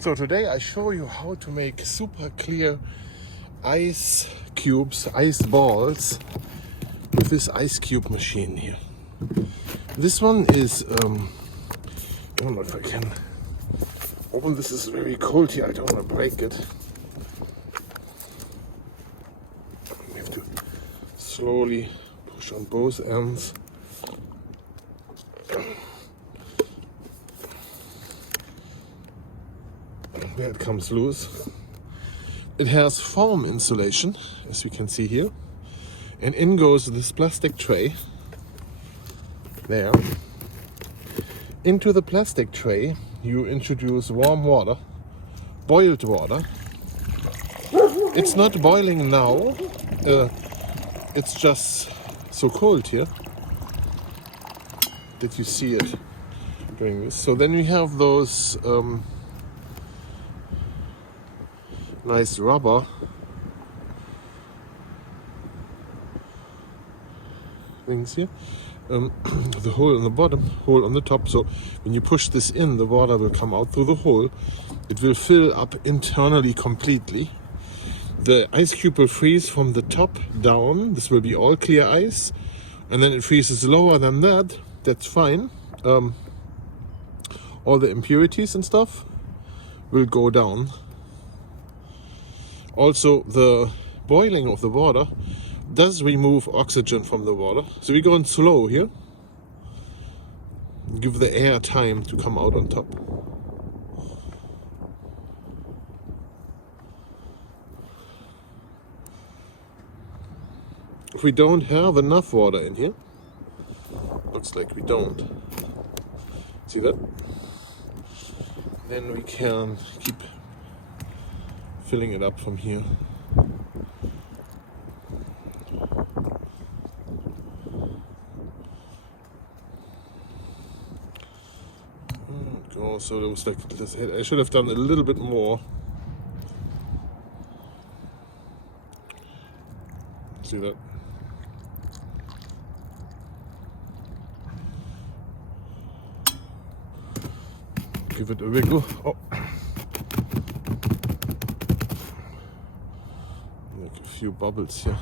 So today I show you how to make super clear ice cubes, ice balls with this ice cube machine here. This one is, I don't know if I can open this. Is very cold here, I don't want to break it. We have to slowly push on both ends. There it comes loose. It has foam insulation, as we can see here. And in goes this plastic tray. There. Into the plastic tray, you introduce warm water, boiled water. It's not boiling now. It's just so cold here that you see it doing this. So then we have those nice rubber things here. The hole in the bottom, hole on the top. So when you push this in, the water will come out through the hole. It will fill up internally completely. The ice cube will freeze from the top down. This will be all clear ice. And then it freezes lower than that. That's fine. All the impurities and stuff will go down. Also, the boiling of the water does remove oxygen from the water. So we're going slow here. Give the air time to come out on top. If we don't have enough water in here, looks like we don't. See that? Then we can keep filling it up from here. Oh, so it was like this. I should have done a little bit more. See that? Give it a wiggle. Oh. Like a few bubbles here.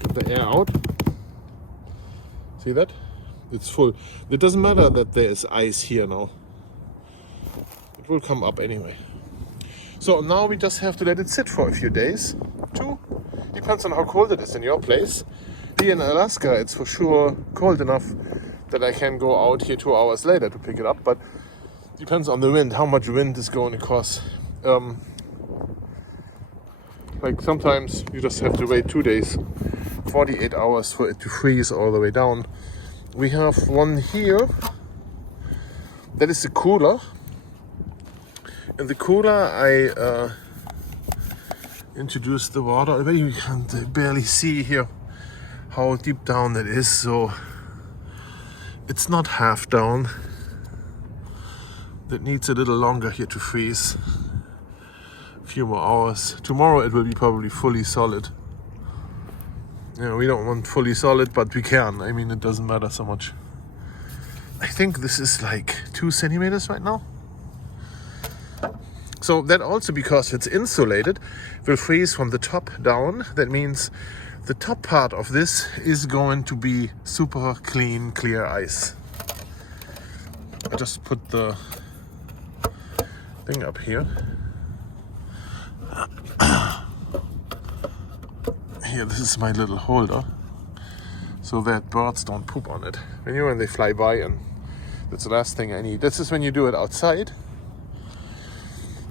Get the air out. See that? It's full. It doesn't matter that there is ice here now. It will come up anyway. So now we just have to let it sit for a few days. Depends on how cold it is in your place. Here in Alaska, it's for sure cold enough that I can go out here 2 hours later to pick it up. But depends on the wind, how much wind is going across. Like sometimes you just have to wait 2 days, 48 hours for it to freeze all the way down. We have one here, that is the cooler. In the cooler I introduced the water. You can barely see here how deep down that is, so it's not half down. That needs a little longer here to freeze. A few more hours. Tomorrow it will be probably fully solid. Yeah, we don't want fully solid, but we can. I mean, it doesn't matter so much. I think this is like 2 centimeters right now. So that also, because it's insulated, will freeze from the top down. That means the top part of this is going to be super clean, clear ice. I just put the thing up here. Here, this is my little holder, so that birds don't poop on it. When they fly by, and that's the last thing I need. This is when you do it outside.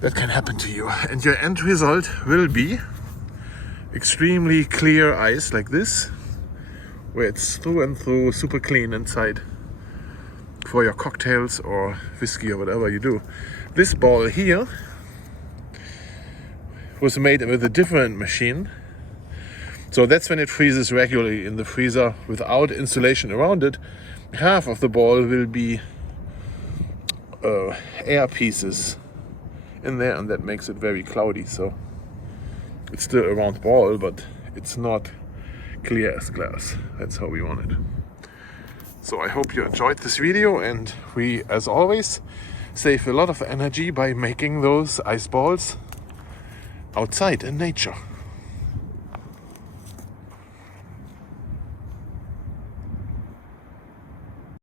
That can happen to you. And your end result will be extremely clear ice like this, where it's through and through super clean inside for your cocktails or whiskey or whatever you do. This ball here was made with a different machine. So that's when it freezes regularly in the freezer without insulation around it. Half of the ball will be air pieces in there, and that makes it very cloudy. So it's still a round ball, but it's not clear as glass. That's how we want it. So I hope you enjoyed this video, and we, as always, save a lot of energy by making those ice balls outside in nature.